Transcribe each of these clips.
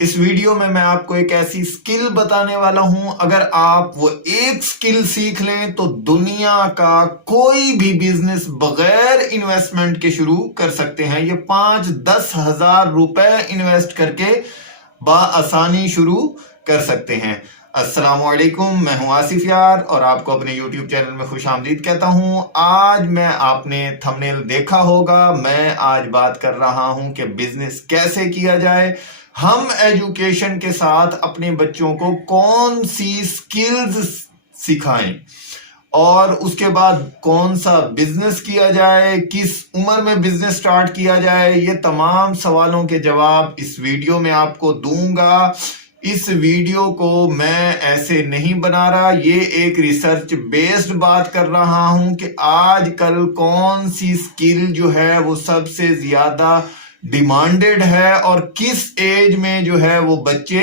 اس video میں آپ کو ایک ایسی سکل بتانے والا ہوں، اگر آپ وہ ایک سکل سیکھ لیں تو دنیا کا کوئی بھی بزنس بغیر انویسٹمنٹ کے شروع کر سکتے ہیں۔ یہ 5-10 ہزار روپے انویسٹ کر کے بآسانی شروع کر سکتے ہیں۔ السلام علیکم، میں ہوں آصف یار اور آپ کو اپنے یوٹیوب چینل میں خوش آمدید کہتا ہوں۔ آج آپ نے تھمبنیل دیکھا ہوگا، میں آج بات کر رہا ہوں کہ بزنس کیسے کیا جائے۔ ہم ایجوکیشن کے ساتھ اپنے بچوں کو کون سی سکلز سکھائیں اور اس کے بعد کون سا بزنس کیا جائے، کس عمر میں بزنس سٹارٹ کیا جائے، یہ تمام سوالوں کے جواب اس ویڈیو میں آپ کو دوں گا۔ اس ویڈیو کو میں ایسے نہیں بنا رہا، یہ ایک ریسرچ بیسڈ بات کر رہا ہوں کہ آج کل کون سی سکل جو ہے وہ سب سے زیادہ ڈیمانڈڈ ہے اور کس ایج میں جو ہے وہ بچے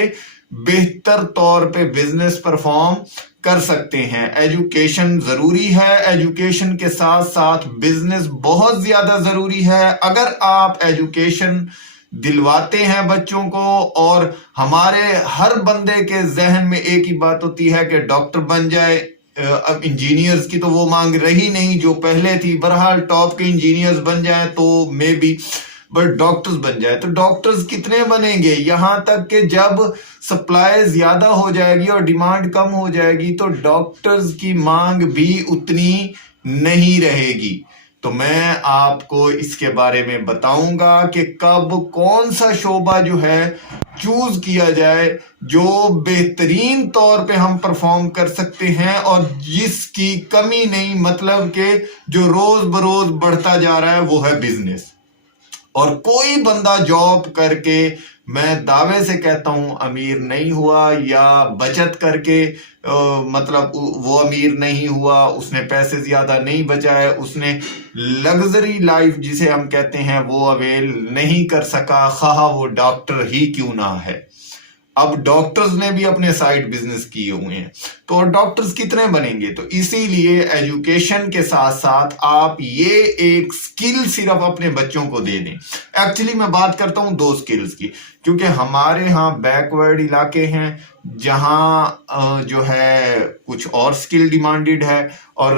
بہتر طور پہ بزنس پرفارم کر سکتے ہیں۔ ایجوکیشن ضروری ہے، ایجوکیشن کے ساتھ ساتھ بزنس بہت زیادہ ضروری ہے۔ اگر آپ ایجوکیشن دلواتے ہیں بچوں کو، اور ہمارے ہر بندے کے ذہن میں ایک ہی بات ہوتی ہے کہ ڈاکٹر بن جائے، اب انجینئرز کی تو وہ مانگ رہی نہیں جو پہلے تھی، بہرحال ٹاپ کے انجینئرز بن جائیں تو مے بی، بٹ ڈاکٹرز بن جائے تو ڈاکٹرز کتنے بنیں گے؟ یہاں تک کہ جب سپلائی زیادہ ہو جائے گی اور ڈیمانڈ کم ہو جائے گی تو ڈاکٹرز کی مانگ بھی اتنی نہیں رہے گی۔ تو میں آپ کو اس کے بارے میں بتاؤں گا کہ کب کون سا شعبہ جو ہے چوز کیا جائے جو بہترین طور پہ ہم پرفارم کر سکتے ہیں اور جس کی کمی نہیں، مطلب کہ جو روز بروز بڑھتا جا رہا ہے وہ ہے بزنس۔ اور کوئی بندہ جاب کر کے، میں دعوے سے کہتا ہوں، امیر نہیں ہوا، یا بچت کر کے مطلب وہ امیر نہیں ہوا، اس نے پیسے زیادہ نہیں بچائے، اس نے لگژری لائف جسے ہم کہتے ہیں وہ اویل نہیں کر سکا، خواہ وہ ڈاکٹر ہی کیوں نہ ہے۔ اب ڈاکٹرز نے بھی اپنے سائیڈ بزنس کیے ہوئے ہیں، تو ڈاکٹرز کتنے بنیں گے؟ تو اسی لیے ایجوکیشن کے ساتھ ساتھ آپ یہ ایک سکل صرف اپنے بچوں کو دے دیں۔ ایکچولی میں بات کرتا ہوں 2 سکلز کی، کیونکہ ہمارے ہاں بیکورڈ علاقے ہیں جہاں جو ہے کچھ اور سکل ڈیمانڈڈ ہے، اور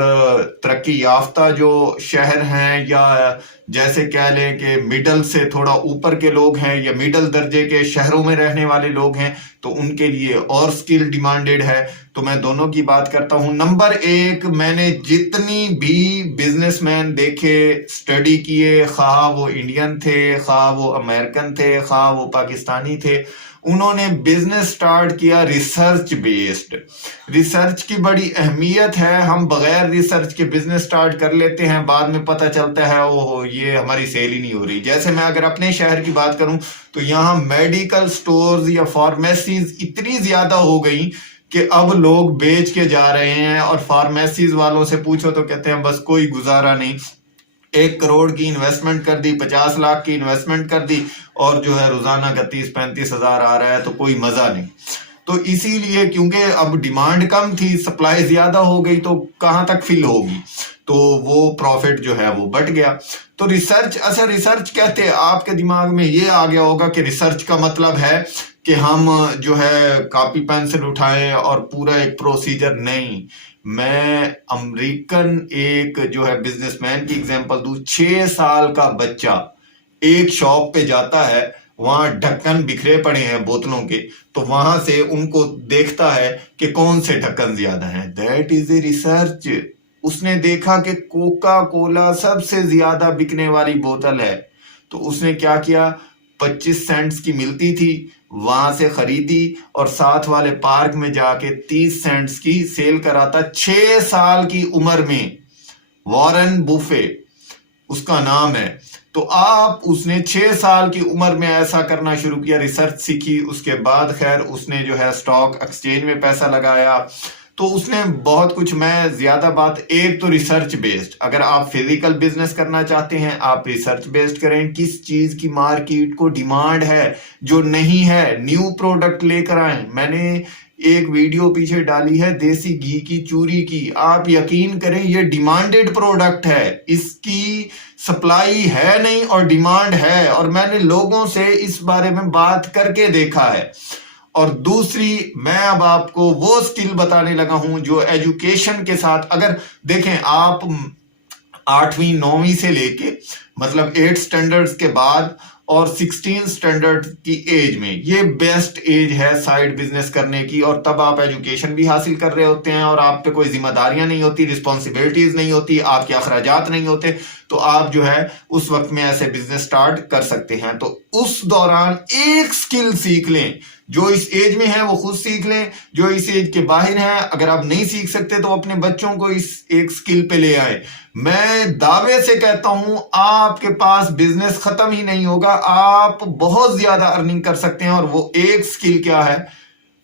ترقی یافتہ جو شہر ہیں یا جیسے کہہ لیں کہ مڈل سے تھوڑا اوپر کے لوگ ہیں یا مڈل درجے کے شہروں میں رہنے والے لوگ ہیں، تو ان کے لیے اور سکل ڈیمانڈڈ ہے۔ تو میں دونوں کی بات کرتا ہوں۔ نمبر 1، میں نے جتنی بھی بزنس مین دیکھے، سٹڈی کیے، خواہ وہ انڈین تھے، خواہ وہ امریکن تھے، خواہ وہ پاکستانی تھے، انہوں نے بزنس سٹارٹ کیا ریسرچ بیسڈ۔ ریسرچ کی بڑی اہمیت ہے، ہم بغیر ریسرچ کے بزنس سٹارٹ کر لیتے ہیں، بعد میں پتہ چلتا ہے اوہ یہ ہماری سیل ہی نہیں ہو رہی۔ جیسے میں اگر اپنے شہر کی بات کروں تو یہاں میڈیکل سٹورز یا فارمیسیز اتنی زیادہ ہو گئی کہ اب لوگ بیچ کے جا رہے ہیں، اور فارمیسیز والوں سے پوچھو تو کہتے ہیں بس کوئی گزارا نہیں، 1 کروڑ کی انویسٹمنٹ کر دی، 50 لاکھ کی انویسٹمنٹ کر دی، اور جو ہے روزانہ کا 30-35 ہزار آ رہا ہے، تو کوئی مزہ نہیں۔ تو اسی لیے کیونکہ اب ڈیمانڈ کم تھی، سپلائی زیادہ ہو گئی، تو کہاں تک فل ہوگی، تو وہ پروفٹ جو ہے وہ بٹ گیا۔ تو ریسرچ، اچھا ریسرچ کہتے آپ کے دماغ میں یہ آ گیا ہوگا کہ ریسرچ کا مطلب ہے کہ ہم جو ہے کاپی پینسل اٹھائیں اور پورا ایک پروسیجر۔ نہیں، میں امریکن ایک جو ہے بزنس مین کی اگزامپل دوں۔ 6 سال کا بچہ ایک شاپ پہ جاتا ہے، وہاں ڈھکن بکھرے پڑے ہیں بوتلوں کے، تو وہاں سے ان کو دیکھتا ہے کہ کون سے ڈھکن زیادہ ہیں۔ That is a research. اس نے دیکھا کہ کوکا کولا سب سے زیادہ بکنے والی بوتل ہے، تو اس نے کیا کیا، 25 سینٹس کی ملتی تھی، وہاں سے خریدی، اور ساتھ والے پارک میں جا کے 30 سینٹس کی سیل کراتا۔ 6 سال کی عمر میں، وارن بوفے اس کا نام ہے۔ تو اس نے 6 سال کی عمر میں ایسا کرنا شروع کیا، ریسرچ سیکھی، اس کے بعد خیر اس نے جو ہے سٹاک ایکسچینج میں پیسہ لگایا، تو اس نے بہت کچھ۔ میں زیادہ بات، ایک تو ریسرچ بیسڈ، اگر آپ فزیکل بزنس کرنا چاہتے ہیں آپ ریسرچ بیسڈ کریں، کس چیز کی مارکیٹ کو ڈیمانڈ ہے، جو نہیں ہے نیو پروڈکٹ لے کر آئیں۔ میں نے ایک ویڈیو پیچھے ڈالی ہے دیسی گھی کی چوری کی، آپ یقین کریں یہ ڈیمانڈڈ پروڈکٹ ہے، اس کی سپلائی ہے نہیں اور ڈیمانڈ ہے، اور میں نے لوگوں سے اس بارے میں بات کر کے دیکھا ہے۔ اور دوسری، میں اب آپ کو وہ سکل بتانے لگا ہوں جو ایجوکیشن کے ساتھ، اگر دیکھیں آپ 8ویں 9ویں سے لے کے مطلب 8 سٹینڈرڈز کے بعد اور 16 سٹینڈرڈ کی ایج میں، یہ بیسٹ ایج ہے سائیڈ بزنس کرنے کی، اور تب آپ ایجوکیشن بھی حاصل کر رہے ہوتے ہیں اور آپ پہ کوئی ذمہ داریاں نہیں ہوتی، رسپانسبلٹیز نہیں ہوتی، آپ کے اخراجات نہیں ہوتے، تو آپ جو ہے اس وقت میں ایسے بزنس سٹارٹ کر سکتے ہیں۔ تو اس دوران ایک سکل سیکھ لیں، جو اس ایج میں ہے وہ خود سیکھ لیں، جو اس ایج کے باہر ہیں اگر آپ نہیں سیکھ سکتے تو اپنے بچوں کو اس ایک سکل پہ لے آئیں۔ میں دعوے سے کہتا ہوں آپ کے پاس بزنس ختم ہی نہیں ہوگا، آپ بہت زیادہ ارننگ کر سکتے ہیں، اور وہ ایک سکل کیا ہے؟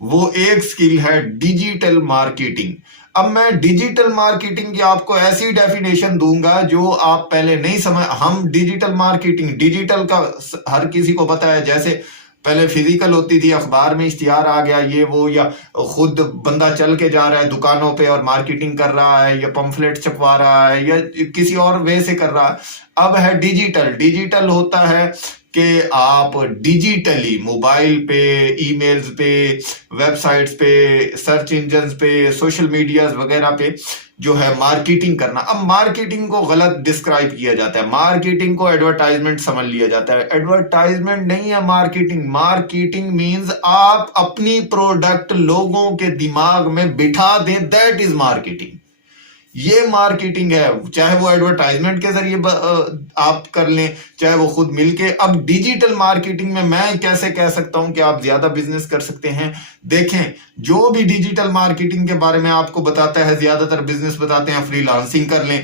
وہ ایک سکل ہے ڈیجیٹل مارکیٹنگ۔ اب میں ڈیجیٹل مارکیٹنگ کی آپ کو ایسی ڈیفینیشن دوں گا جو آپ پہلے نہیں سمجھ۔ ہم ڈیجیٹل مارکیٹنگ، ڈیجیٹل کا ہر کسی کو پتا ہے، جیسے پہلے فزیکل ہوتی تھی، اخبار میں اشتہار آ گیا یہ وہ، یا خود بندہ چل کے جا رہا ہے دکانوں پہ اور مارکیٹنگ کر رہا ہے، یا پمفلٹ چھپوا رہا ہے، یا کسی اور وے سے کر رہا ہے۔ اب ہے ڈیجیٹل۔ ڈیجیٹل ہوتا ہے کہ آپ ڈیجیٹلی موبائل پہ، ای میلز پہ، ویب سائٹس پہ، سرچ انجنز پہ، سوشل میڈیاز وغیرہ پہ جو ہے مارکیٹنگ کرنا۔ اب مارکیٹنگ کو غلط ڈسکرائب کیا جاتا ہے، مارکیٹنگ کو ایڈورٹائزمنٹ سمجھ لیا جاتا ہے۔ ایڈورٹائزمنٹ نہیں ہے مارکیٹنگ۔ مارکیٹنگ مینز آپ اپنی پروڈکٹ لوگوں کے دماغ میں بٹھا دیں، دیٹ از مارکیٹنگ۔ یہ مارکیٹنگ ہے، چاہے وہ ایڈورٹائزمنٹ کے ذریعے آپ کر لیں، چاہے وہ خود مل کے۔ اب ڈیجیٹل مارکیٹنگ میں کیسے کہہ سکتا ہوں کہ آپ زیادہ بزنس کر سکتے ہیں؟ دیکھیں، جو بھی ڈیجیٹل مارکیٹنگ کے بارے میں آپ کو بتاتا ہے، زیادہ تر بزنس بتاتے ہیں فری لانسنگ کر لیں،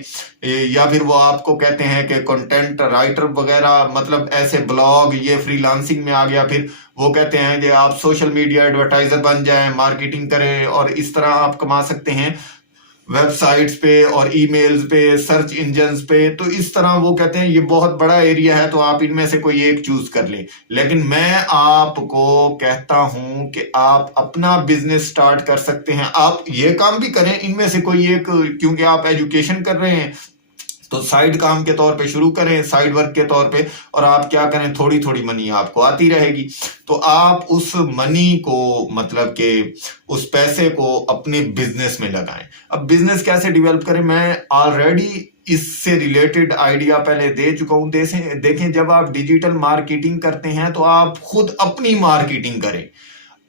یا پھر وہ آپ کو کہتے ہیں کہ کنٹینٹ رائٹر وغیرہ، مطلب ایسے بلاگ، یہ فری لانسنگ میں آ گیا۔ پھر وہ کہتے ہیں کہ آپ سوشل میڈیا ایڈورٹائزر بن جائیں، مارکیٹنگ کریں، اور اس طرح آپ کما سکتے ہیں ویب سائٹس پہ اور ای میلز پہ، سرچ انجنز پہ۔ تو اس طرح وہ کہتے ہیں یہ بہت بڑا ایریا ہے، تو آپ ان میں سے کوئی ایک چوز کر لیں۔ لیکن میں آپ کو کہتا ہوں کہ آپ اپنا بزنس سٹارٹ کر سکتے ہیں، آپ یہ کام بھی کریں، ان میں سے کوئی ایک، کیونکہ آپ ایجوکیشن کر رہے ہیں تو سائیڈ کام کے طور پہ شروع کریں، سائیڈ ورک کے طور پہ، اور آپ کیا کریں، تھوڑی تھوڑی منی آپ کو آتی رہے گی، تو آپ اس منی کو، مطلب کہ اس پیسے کو اپنے بزنس میں لگائیں۔ اب بزنس کیسے ڈیولپ کریں، میں آلریڈی اس سے ریلیٹڈ آئیڈیا پہلے دے چکا ہوں۔ دیکھیں، جب آپ ڈیجیٹل مارکیٹنگ کرتے ہیں تو آپ خود اپنی مارکیٹنگ کریں۔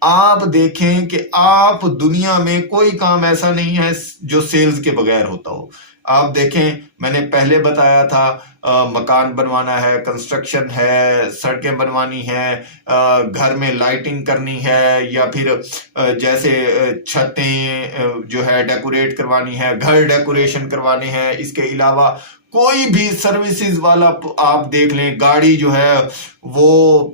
آپ دیکھیں کہ آپ دنیا میں کوئی کام ایسا نہیں ہے جو سیلز کے بغیر ہوتا ہو۔ آپ دیکھیں، میں نے پہلے بتایا تھا، مکان بنوانا ہے، کنسٹرکشن ہے، سڑکیں بنوانی ہے، گھر میں لائٹنگ کرنی ہے، یا پھر جیسے چھتیں جو ہے ڈیکوریٹ کروانی ہے، گھر ڈیکوریشن کروانے ہیں۔ اس کے علاوہ کوئی بھی سروسز والا آپ دیکھ لیں، گاڑی جو ہے وہ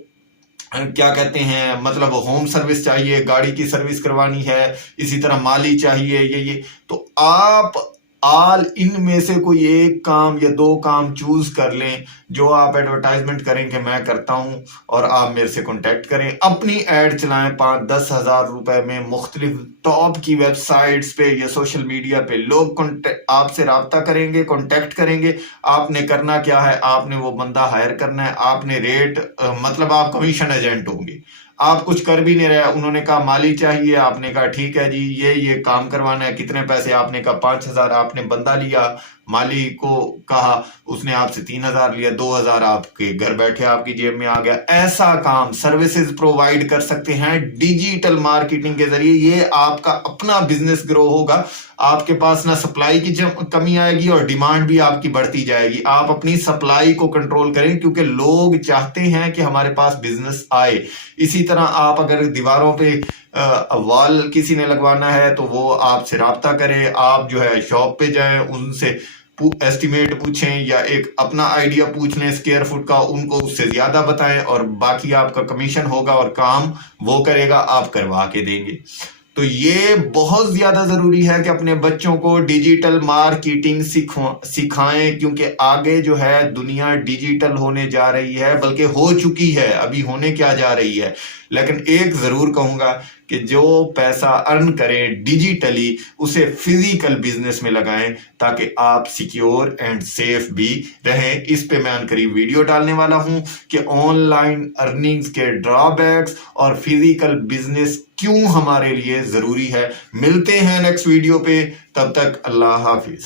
کیا کہتے ہیں، مطلب ہوم سروس چاہیے، گاڑی کی سروس کروانی ہے، اسی طرح مالی چاہیے، یہ تو آپ ان میں سے کوئی ایک کام یا 2 کام چوز کر لیں، جو آپ ایڈورٹائزمنٹ کریں کہ میں کرتا ہوں، اور آپ میرے سے کنٹیکٹ کریں، اپنی ایڈ چلائیں 5-10 ہزار روپے میں مختلف ٹاپ کی ویب سائٹس پہ یا سوشل میڈیا پہ۔ لوگ آپ سے رابطہ کریں گے، کنٹیکٹ کریں گے۔ آپ نے کرنا کیا ہے، آپ نے وہ بندہ ہائر کرنا ہے، آپ نے ریٹ، مطلب آپ کمیشن ایجنٹ ہوں گے، آپ کچھ کر بھی نہیں رہے۔ انہوں نے کہا مالی چاہیے، آپ نے کہا ٹھیک ہے جی، یہ کام کروانا ہے، کتنے پیسے؟ آپ نے کہا 5,000، آپ نے بندہ لیا، مالی کو کہا، اس نے آپ سے 3,000 لیا، 2,000 آپ کے گھر بیٹھے آپ کی جیب میں آ گیا۔ ایسا کام سروسز پرووائڈ کر سکتے ہیں ڈیجیٹل مارکیٹنگ کے ذریعے۔ یہ آپ کا اپنا بزنس گرو ہوگا، آپ کے پاس نہ سپلائی کی کمی آئے گی اور ڈیمانڈ بھی آپ کی بڑھتی جائے گی۔ آپ اپنی سپلائی کو کنٹرول کریں، کیونکہ لوگ چاہتے ہیں کہ ہمارے پاس بزنس آئے۔ اسی طرح آپ اگر دیواروں پہ وال کسی نے لگوانا ہے تو وہ آپ سے رابطہ کرے، آپ جو ہے شاپ پہ جائیں، ان سے ایسٹیمیٹ پوچھیں، یا ایک اپنا آئیڈیا پوچھ لیں اسکوائر فٹ کا، ان کو اس سے زیادہ بتائیں، اور باقی آپ کا کمیشن ہوگا اور کام وہ کرے گا، آپ کروا کے دیں گے۔ تو یہ بہت زیادہ ضروری ہے کہ اپنے بچوں کو ڈیجیٹل مارکیٹنگ سکھائیں، کیونکہ آگے جو ہے دنیا ڈیجیٹل ہونے جا رہی ہے، بلکہ ہو چکی ہے، ابھی ہونے کیا جا رہی ہے۔ لیکن ایک ضرور کہوں گا کہ جو پیسہ ارن کریں ڈیجیٹلی اسے فزیکل بزنس میں لگائیں تاکہ آپ سیکیور اینڈ سیف بھی رہیں. اس پہ میں عنقریب ویڈیو ڈالنے والا ہوں کہ آن لائن ارننگز کے ڈرا بیکس اور فزیکل بزنس کیوں ہمارے لیے ضروری ہے. ملتے ہیں نیکسٹ ویڈیو پہ، تب تک اللہ حافظ.